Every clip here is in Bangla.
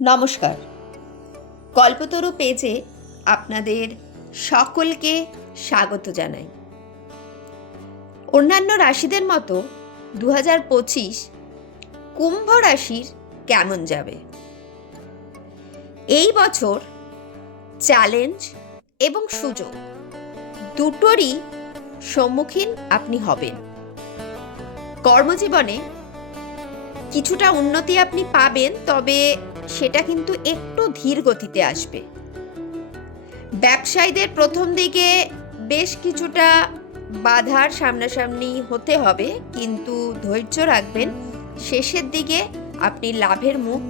নমস্কার, কল্পতরু পেজে আপনাদের সকলকে স্বাগত জানাই। অন্যান্য রাশিদের মতো 2025 কুম্ভ রাশির কেমন যাবে? এই বছর চ্যালেঞ্জ এবং সুযোগ দুটোরই সম্মুখীন আপনি হবেন। কর্মজীবনে কিছুটা উন্নতি আপনি পাবেন, তবে সেটা কিন্তু একটু ধীর গতিতে আসবে। ব্যবসায়ীদের প্রথম দিকে বেশ কিছুটা বাধার সামনাসামনি হতে হবে, কিন্তু ধৈর্য রাখবেন। শেষের দিকে আপনি লাভের মুখ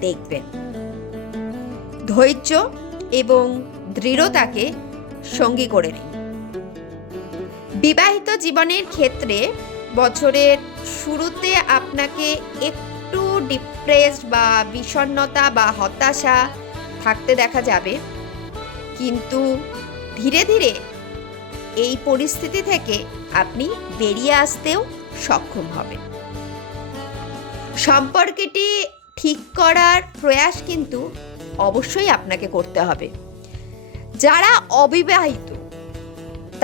দেখবেন। ধৈর্য এবং দৃঢ়তাকে সঙ্গী করে নিন। বিবাহিত জীবনের ক্ষেত্রে বছরের শুরুতে আপনাকে একটু ডিপ্রেসড বা বিষণ্ণতা বা হতাশা থাকতে দেখা যাবে, কিন্তু ধীরে ধীরে এই পরিস্থিতি থেকে আপনি বেরিয়ে আসতেও সক্ষম হবেন। সম্পর্কটি ঠিক করার প্রয়াস কিন্তু অবশ্যই আপনাকে করতে হবে। যারা অবিবাহিত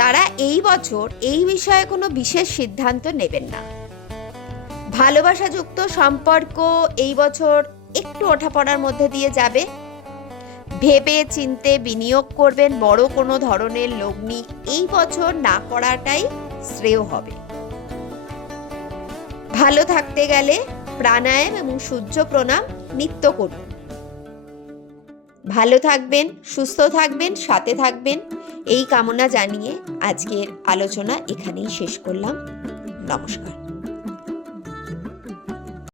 তারা এই বছর এই বিষয়ে কোনো বিশেষ সিদ্ধান্ত নেবেন না। ভালোবাসাযুক্ত সম্পর্ক এই বছর একটু ওঠাপড়ার মধ্যে দিয়ে যাবে। ভেবে চিন্তে বিনিয়োগ করবেন। বড় কোনো ধরনের লগ্নি এই বছর না করাটাই শ্রেয় হবে। ভালো থাকতে গেলে প্রাণায়াম এবং সূর্য প্রণাম নিত্য করুন। ভালো থাকবেন, সুস্থ থাকবেন, সাথে থাকবেন, এই কামনা জানিয়ে আজকের আলোচনা এখানেই শেষ করলাম। নমস্কার।